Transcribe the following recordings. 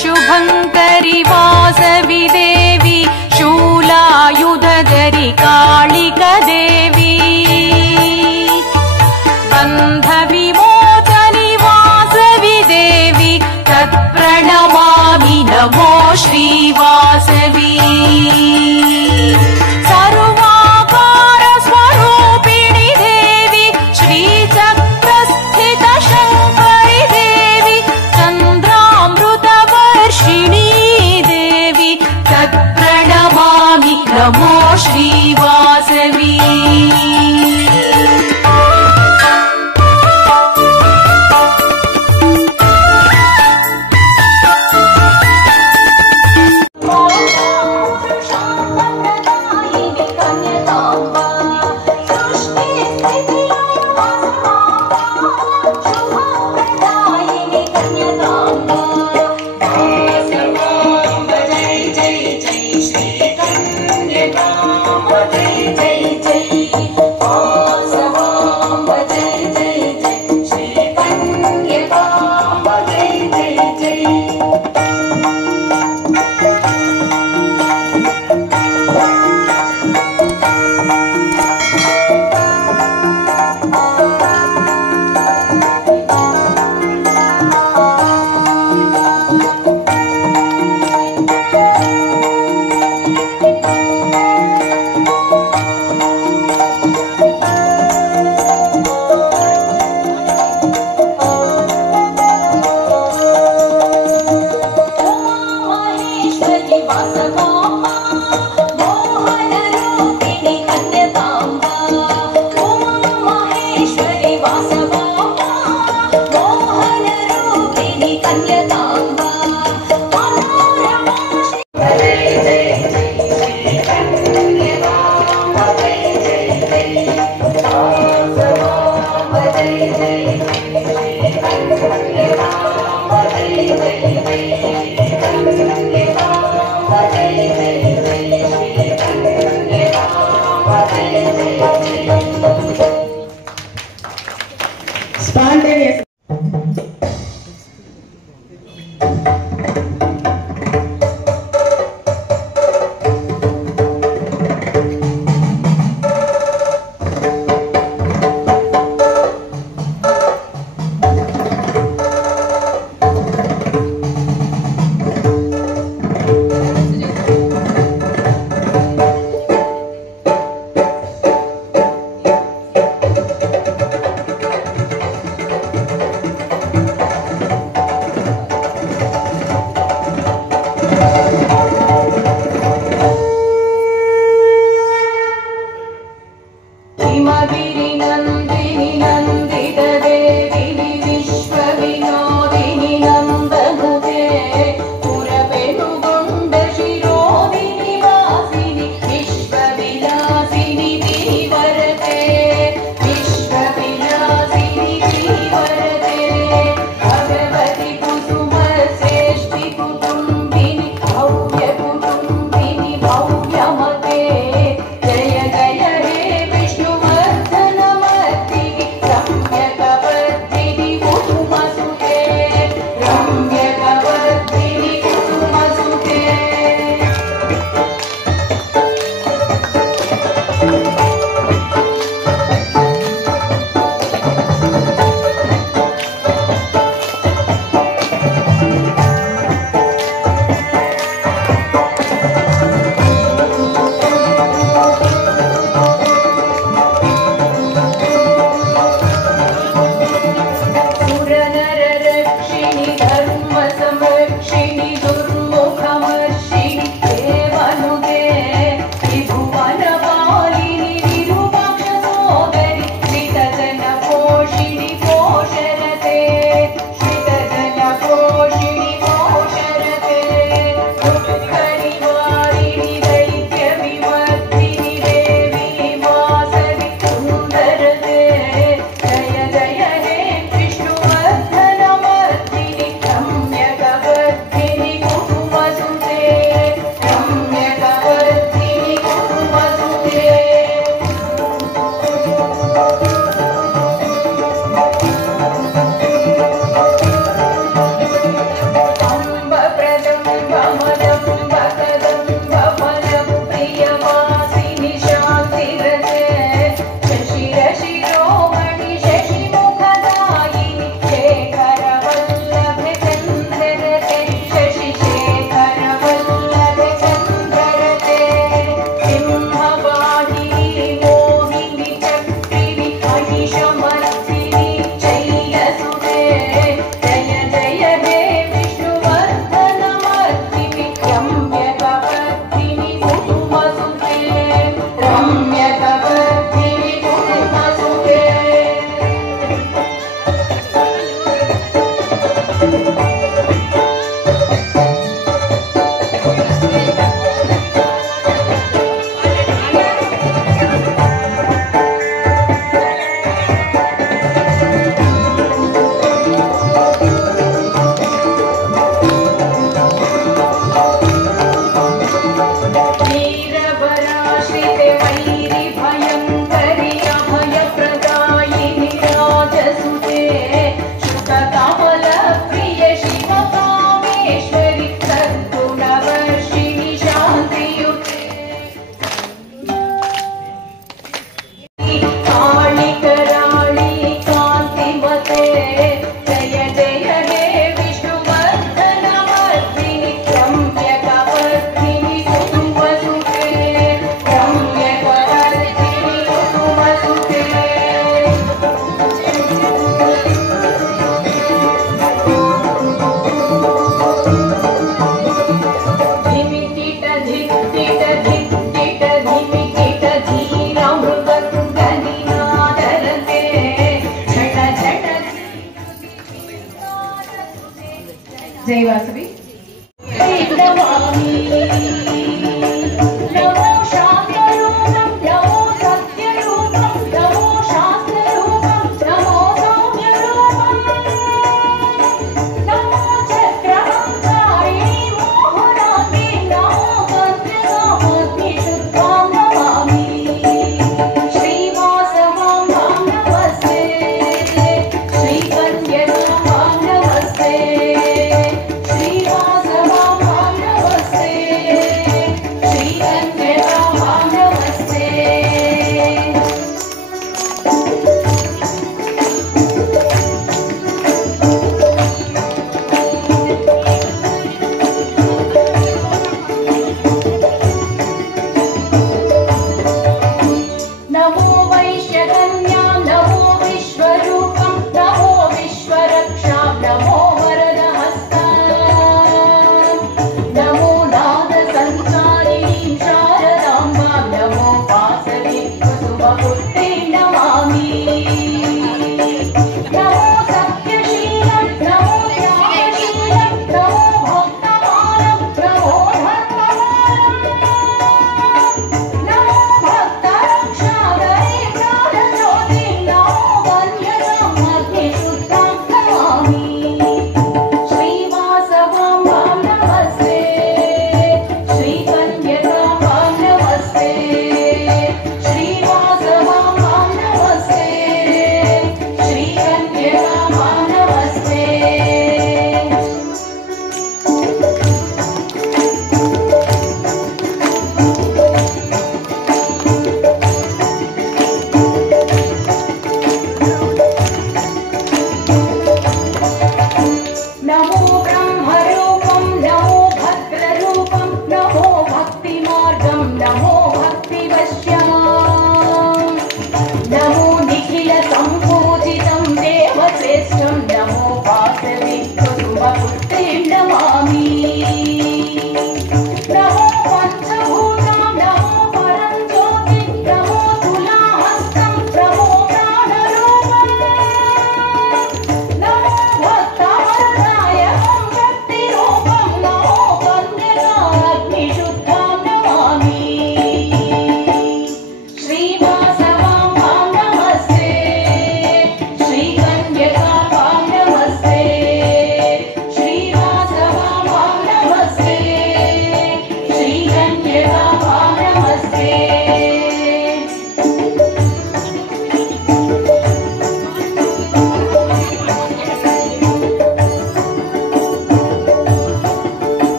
शुभङ्करि वासवि देवी शूलायुधधरि कालिका देवी बन्धविमोचनि वासवि देवी तत्प्रणमामि नमो श्रीवासवी सर्वाकार स्वरूपिणि देवी श्रीचक्रस्थित शङ्करि देवी चन्द्रामृतवर्षिणी देवी तत्प्रणमामि नमो श्रीवासवी Spontaneous. జై వాసవి. Namaste.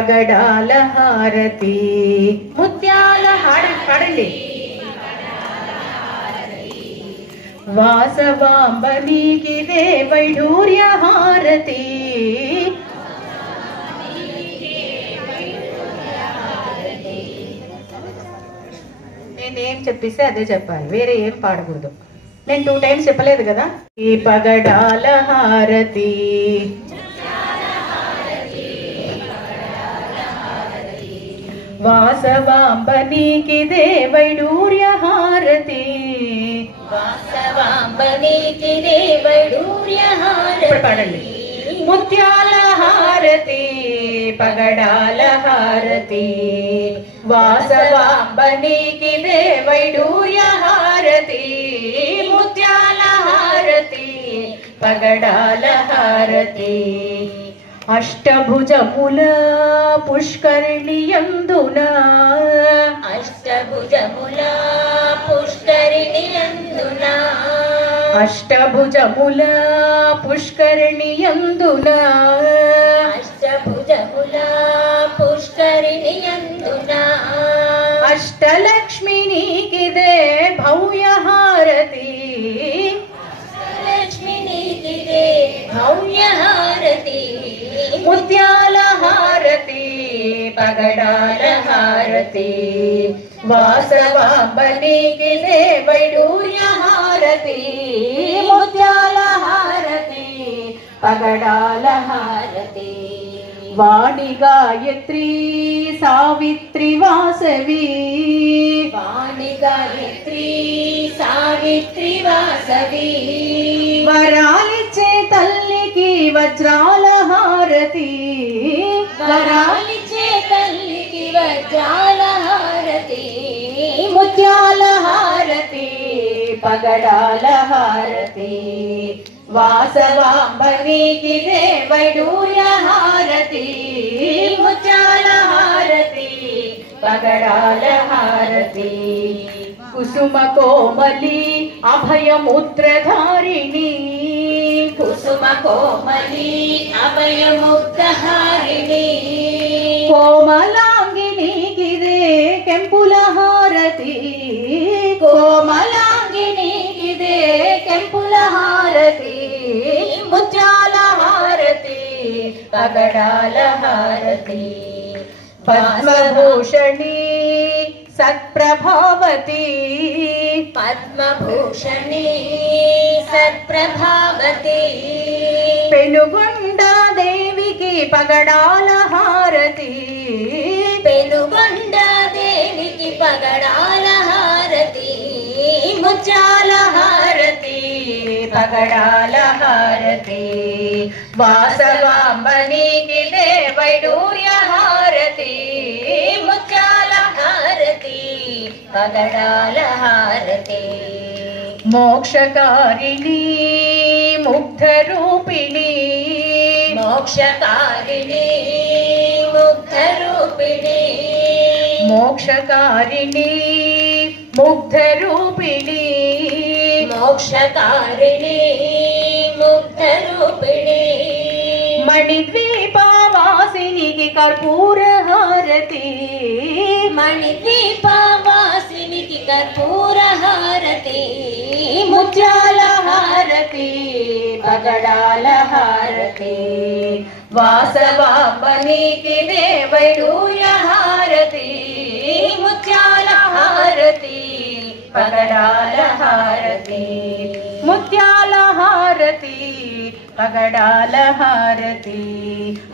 పగడాల హారతి. ముత్యాల పాడండి. వాసవాంబ నీకిదే వైఢూర్య హారతి. నేనేం చెప్పిస్తే అదే చెప్పాలి, వేరే ఏం పాడకూడదు. నేను 2 times చెప్పలేదు కదా. ఈ పగడాల హారతి. వాసవాంబ నీకిదే వైఢూర్య హారతి. వాసవాంబ నీకిదే వైఢూర్య హారతి. ఇప్పుడు పాడండి. ముత్యాల హారతి పగడాల హారతి. వాసవాంబ నీకిదే వైఢూర్య హారతి. ముత్యాల హారతి పగడాల హారతి. అష్టభుజముల పుష్కరిణియందున. అష్టభుజముల పుష్కరిణియందున. అష్టభుజముల పుష్కరిణియందున. అష్టభుజముల పుష్కరిణియందున. అష్టలక్ష్మి నీకిదే భవ్య హారతి. లక్ష్మి నీకిదే భవ్య హారతి. ముత్యాల హారతి పగడాల హారతి. వాసవాంబ నీకిదే వైఢూర్య హారతి. ముత్యాల హారతి పగడాల హారతి. వాణి గాయత్రి సావిత్రి వాసవి. వాణి గాయత్రి సావిత్రి వాసవి. వరాలిచ్చే తల్లికి వజ్రాల హారతి. వరాలిచ్చే తల్లికి వజ్రాల హారతి. ముత్యాల హారతి పగడాల హారతి. వాసవాంబ నీకిదే వైఢూర్య హారతి. ముత్యాల హారతి పగడాల హారతి. కుసుమ కోమలి అభయముద్రధారిణి. కుసుమ కోమలి అభయముగ్ధహారిణి. కోమలాంగినికిదే కెంపుల హారతి. కోమలాంగినికిదే కెంపుల హారతి. ముత్యాల హారతి పగడాల హారతి. పద్మభూషణి సత్ప్రభావతి. పద్మభూషణి సత్ప్రభావతి. పెనుగొండ దేవికి పగడాల హారతి. పెనుగొండ దేవికి పగడాల హారతి. ముత్యాల హారతి పగడాల హారతి. వాసవాంబ నీకిదే వైఢూర్య హారతి. ముత్యాల హారతి పగడాల హారతి. మోక్షకారిణి ముగ్ధరూపిణి. మోక్షకారిణి ముగ్ధరూపిణి. మోక్షకారిణి ముగ్ధరూపిణి. మోక్షకారిణి ముగ్ధరూపిణి. మణిద్వీపవాసినికి కర్పూర హారతి. మణిద్వీపవాసినికి కర్పూర హారతి. ముత్యాల హారతి పగడాల హారతి. వాసవాంబ నీకిదే వైఢూర్య హారతి. ముత్యాల హారతి పగడాల హారతి. ముత్యాల హారతి పగడాల హారతి.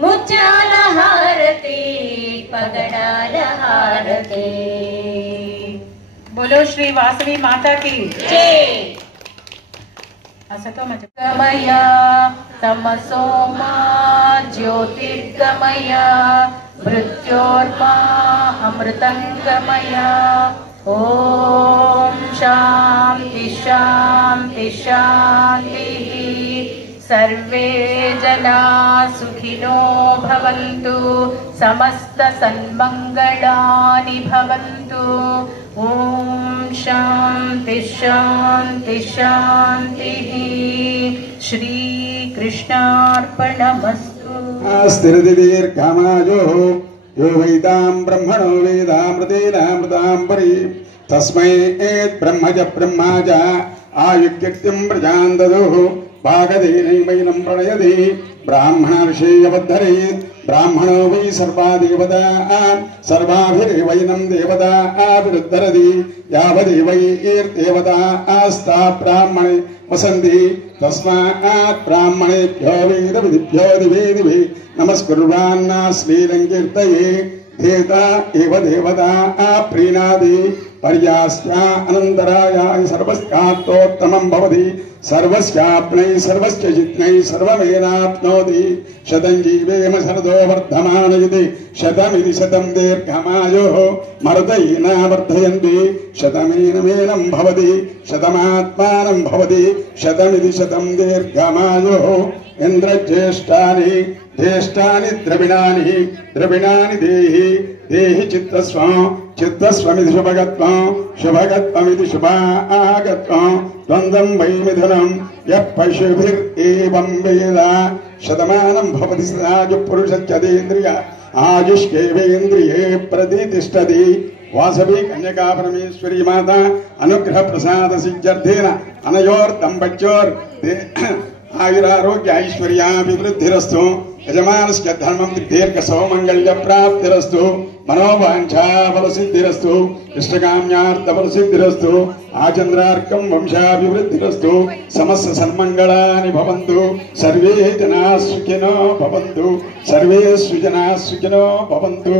ముత్యాల హారతి పగడాల హారతి. बोलो श्री वासवी माता की जय. असतोमय तमसोमा ज्योतिर्गमय मृत्योर्मा अमृतंगमय. ओम शांति शांति शांति. सर्वे जना सुखिनो भवन्तु. समस्त सन्मंगलानि भवन्तु. ओम शांति शांति शांति. श्री कृष्णार्पणमस्तु. स्थिरदीर्घमायुः यो वैदां ब्रह्मणो वेदामृतेनामृतां परि तस्मै ब्रह्म च ब्रह्मा च आयुक्तिं प्रजां ददुः भागधेनैवैनं प्रणयति ब्राह्मणर्षेयवद्धरे ब्राह्मणो वै सर्वा देवता सर्वाभिरेवैनं देवता विरुद्धरति यावदेवैर्देवता आस्ता ब्राह्मणे वसन्ति तस्मात् ब्राह्मणेभ्यो वेदविधिभ्यो दिवे दिवे नमस्कुर्वान्ना श्रीलङ्कीर्तये देवता एव देवता प्रीणादि पर्यास्या अनन्तरायाय सर्वस्यात्तोत्तमं भवति सर्वस्याप्नै सर्वस्य जित्नै सर्वमेनाप्नोति शतं जीवेम शरदो वर्धमानयति शतमिति शतं दीर्घमायुः मर्दयेन वर्धयन्ति शतमेनमेनं भवति शतमात्मानं भवति शतमिति शतं दीर्घमायुः इन्द्रज्येष्ठानि ज्येष्ठानि द्रविणानि द्रविणानि देहि देहि चित्तस्वं चित्तस्वमिति शुभगत्वं शुभगत्वमिति शुभागत्वं द्वन्द्वं वै मिथुनं यः पशुभिरेवं वेद शतमानं भवति सदायुः आयुष्येवेन्द्रिये प्रतिष्ठति वासवी कन्यका परमेश्वरी माता अनुग्रह प्रसाद सिद्ध्यर्थेन अनयोर्दम्पत्योर् आयुरारोग्य ऐश्वर्याभिवृद्धिरस्तु यजमानस्य धर्मं दीर्घ सौमंगल्य प्राप्तिरस्तु मनोवांछा फलसिद्धिरस्तु इष्टकाम्यार्थ फलसिद्धिरस्तु आचन्द्रार्कं वंशाभिवृद्धिरस्तु समस्त सन्मंगलानि भवन्तु सर्वे जनाः सुखिनो भवन्तु सर्वे सुजनाः सुखिनो भवन्तु।